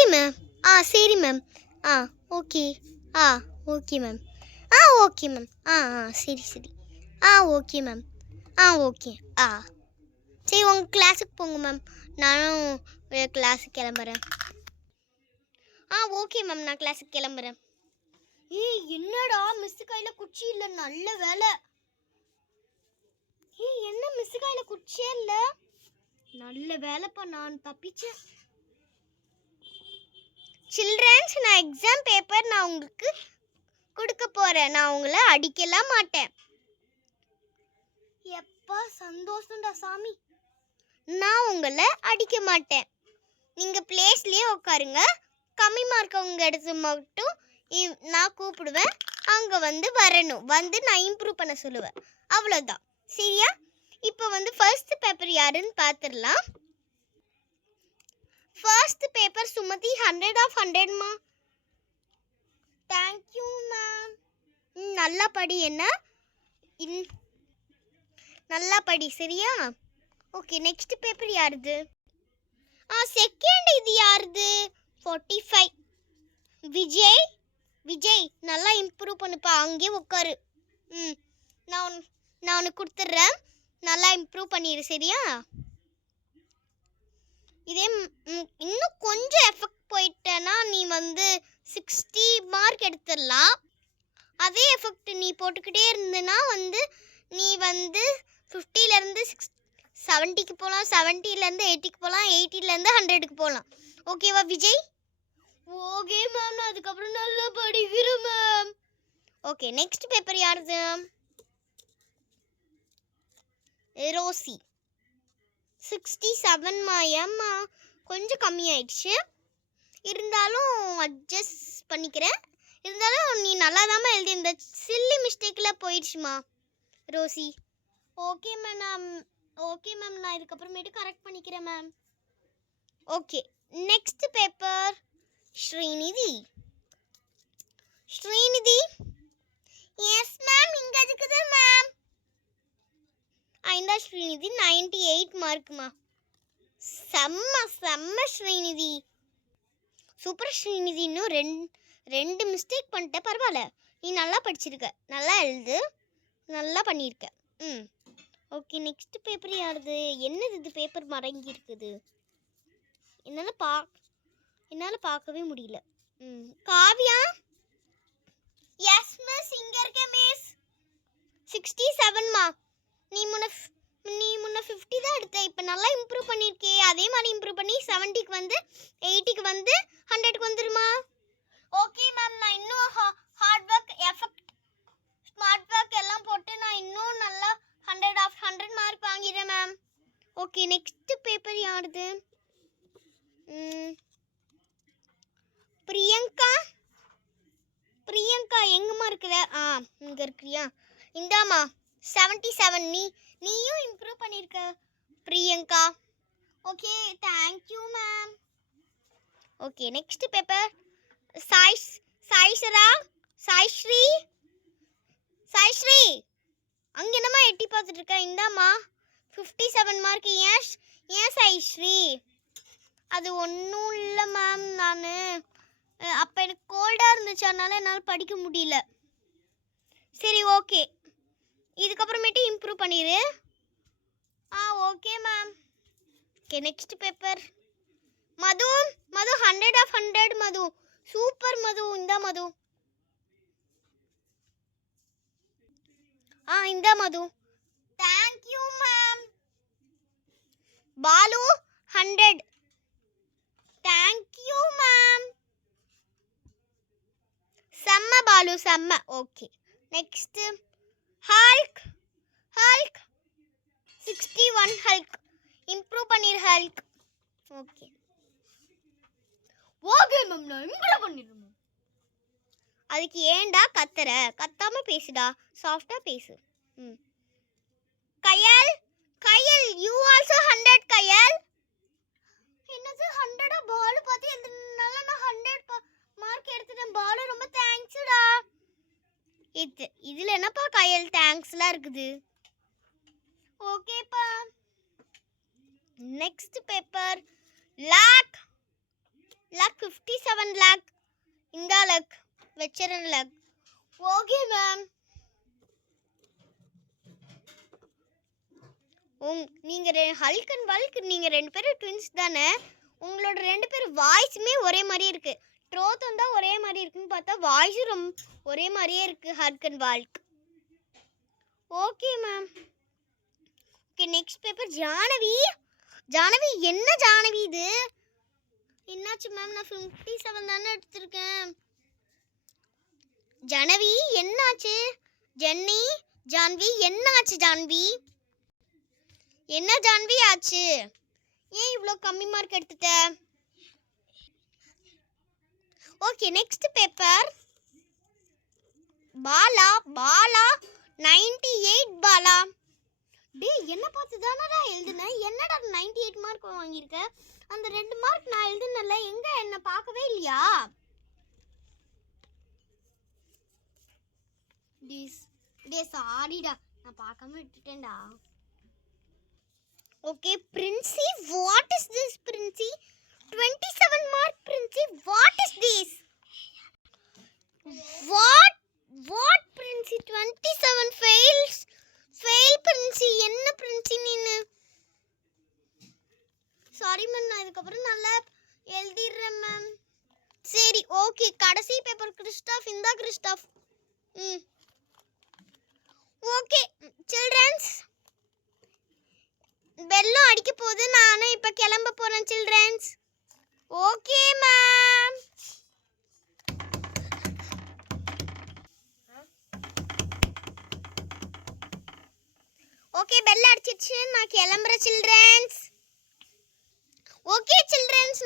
Okay ma'am. சரி ma'am. Okay. ஆ okay ma'am. Okay ma'am. சரி சரி. Okay ma'am. ஓகே. சரி உங்கள் கிளாஸுக்கு போங்க மேம். நானும் கிளாஸுக்கு கிளம்புறேன். ஓகே மேம், நான் கிளாஸுக்கு கிளம்புறேன். என்னடா மிஸ் கையில் குச்சி இல்லை, நல்ல வேலை. என்ன மிஸ் கையில் குச்சியே இல்லை, நல்ல வேலைப்பா, நான் தப்பிச்சேன். சில்ட்ரன்ஸ், நான் எக்ஸாம் பேப்பர் நான் உங்களுக்கு கொடுக்க போகிறேன். நான் உங்களை அடிக்கலாம் மாட்டேன். எப்பா சந்தோஷம்டா சாமி. நான் உங்களை அடிக்க மாட்டேன். நீங்கள் பிளேஸ்லேயே உட்காருங்க. கம்மி மார்க் உங்கள் இடத்து மட்டும் நான் கூப்பிடுவேன். அங்கே வரணும். நான் இம்ப்ரூவ் பண்ண சொல்லுவேன். அவ்வளோதான். சரியா? இப்போ ஃபர்ஸ்ட் பேப்பர் யாருன்னு பார்த்துடலாம். ஃபர்ஸ்ட் பேப்பர் சுமதி 100/100மா. Thank you ma'am. நல்லா படி. என்ன நல்லா படி, சரியா? ஓகே, நெக்ஸ்ட் பேப்பர் யாருது? செகண்ட் இது யாருது? 45. விஜய் நல்லா இம்ப்ரூவ் பண்ணுப்பா. அங்கேயே உட்காரு. நான் உனக்கு கொடுத்துட்றேன். நல்லா இம்ப்ரூவ் பண்ணிடு, சரியா? இதே இன்னும் கொஞ்சம் எஃபெக்ட் போயிட்டேன்னா நீ 60 மார்க் எடுத்துடலாம். அதே எஃபெக்ட் நீ போட்டுக்கிட்டே இருந்தனா நீ 50லேருந்து 70க்கு போகலாம், 70லேருந்து 80க்கு போகலாம், 80லேருந்து 100க்கு போகலாம். ஓகேவா விஜய்? ஓகே மேம், நான் அதுக்கப்புறம் நல்லா படிக்கிறேன் மேம். ஓகே, நெக்ஸ்ட் பேப்பர் யாருது? ரோசி 67 மாயம்மா. கொஞ்சம் கம்மியாயிடுச்சு, இருந்தாலும் அட்ஜஸ்ட் பண்ணிக்கிறேன். இருந்தாலும் நீ நல்லா தான் எழுதி, இந்த சில்லி மிஸ்டேக்கில் போயிடுச்சுமா ரோசி. ஓகே மேம், நான் இதுக்கப்புறமேட்டு கரெக்ட் பண்ணிக்கிறேன் ma'am. Okay, next paper Srinidhi. Yes ma'am, இங்கே இருக்குது மேம். இந்த ஸ்ரீநிதி 98 மார்க்குமா. செம்ம ஸ்ரீநிதி, சூப்பர் ஸ்ரீநிதி. இன்னும் ரெண்டு மிஸ்டேக் பண்ணிட்ட, பரவாயில்ல. நீ நல்லா படிச்சிருக்க, நல்லா எழுது, நல்லா பண்ணியிருக்க. ஓகே, நெக்ஸ்ட் பேப்பர் யாருது? என்னது இது? பேப்பர் மடங்கி இருக்குது, என்னால் பார்க்கவே முடியல. காவியா. எஸ் மிஸ், இங்கே இருக்க மிஸ். 67மா. நீ முன்ன 50 தான் எடுத்த, இப்போ நல்லா இம்ப்ரூவ் பண்ணியிருக்கே. அதே மாதிரி இம்ப்ரூவ் பண்ணி 70க்கு 80க்கு 100க்கு வந்துருமா. ஓகே மேம், நான் இன்னும் hard work, effect, smart work எல்லாம் போட்டு நான் இன்னும் நல்லா 100/100 மார்க் வாங்கிடுறேன் மேம். ஓகே, நெக்ஸ்ட் பேப்பர் யாருது? பிரியங்கா எங்கம்மா இருக்கிற? இங்கே இருக்கிறியா? இந்தாம்மா 77. நீயும் இம்ப்ரூவ் பண்ணியிருக்க Priyanka. Okay, thank you ma'am. Okay, next paper Saisri. அங்கே என்னம்மா எட்டி பார்த்துட்டு இருக்க? இந்தாம்மா 57 மார்க். ஏன் சாய்ஸ்ரீ? அது ஒன்றும் இல்லை மேம், நான் அப்போ எனக்கு கோல்டாக இருந்துச்சு, அதனால என்னால் படிக்க முடியல. சரி, ஓகே, இதுக்கப்புறமேட்டு இம்ப்ரூவ் பண்ணிடு. Okay ma'am. Okay, next paper Madhu 100/100 Madhu. Super Madhu. இந்த மது. இந்த Madhu. Thank you ma'am. Balu 100. Thank you ma'am. செம்ம பாலு, செம்ம. Okay, next Hulk 61. Hulk improve பண்ணிரு ஹல்க். ஓகே மேம், நான் இம்ப்ரூவ் பண்ணிடுறேன். அதுக்கு ஏன்டா கத்துற? கத்தாம பேசுடா, சாஃப்டா பேசு. கயல் யூ ஆல்சோ 100. கயல் என்னது 100? பால் பார்த்து எதனால நான் 100 மார்க் எடுத்துட்டேன். பால் ரொம்ப தேங்க்ஸ்டா. இதுல என்னப்பா கயல் தேங்க்ஸ்லாம் இருக்குது? ஓகேப்பா. நெக்ஸ்ட் பேப்பர் லாக் லேக் 57 லேக். இந்த லேக் வச்சிரன் லேக். Okay ma'am. நீங்க ஹல்க் அண்ட் வல்க் நீங்க ரெண்டு பேரும் ட்வின்ஸ் தானே? உங்களோட ரெண்டு பேர் வாய்ஸுமே ஒரே மாதிரி இருக்கு. ட்ரோத் வந்தா ஒரே மாதிரி இருக்குன்னு பார்த்தா வாய்ஸும் ரொம்ப ஒரே மாதிரியே இருக்கு. Hulk and walk. Okay ma'am. Okay next paper Jahnavi. Jahnavi என்ன ஜானவி இது? என்னாச்சு மேம்? நான் 57 தானே எடுத்திருக்கேன். ஜானவி என்னாச்சு? ஜென்னி ஜான்வி என்னாச்சு? ஜான்வி என்ன ஜான்வி ஆச்சு? ஏன் இவ்வளோ கம்மி மார்க் எடுத்துட்ட? Okay next paper Bala. Bala 98 Bala. டேய் என்ன பார்த்து தானடா எழுதுனேன். என்னடா 98 மார்க் வாங்கியிருக்க? அந்த 2 மார்க் நான் எழுதுனல, எங்க என்ன பார்க்கவே இல்லையா? சாரிடா, நான் பார்க்காம விட்டுட்டேன்டா. Okay, Princey, what is this, Princey? 27 mark, Princey, what is this? What, Princey? 27 fails? Fail, Princey. என்ன Princey நீனு? சாரி மேம், நான் இதுக்கப்புறம் நல்லா எழுதிடுறேன் மேம். சரி ஓகே, கடைசி பேப்பர் கிறிஸ்டாஃப். இந்தா கிறிஸ்டாஃப். ஓகே சில்ட்ரன்ஸ், பெல்லும் அடிக்க போகுது. நானும் இப்போ கிளம்ப போகிறேன் childrens. Okay ma'am. Okay bell அடிச்சிடுச்சு, நான் கிளம்புறேன் சில்ட்ரன்ஸ். Okay children's,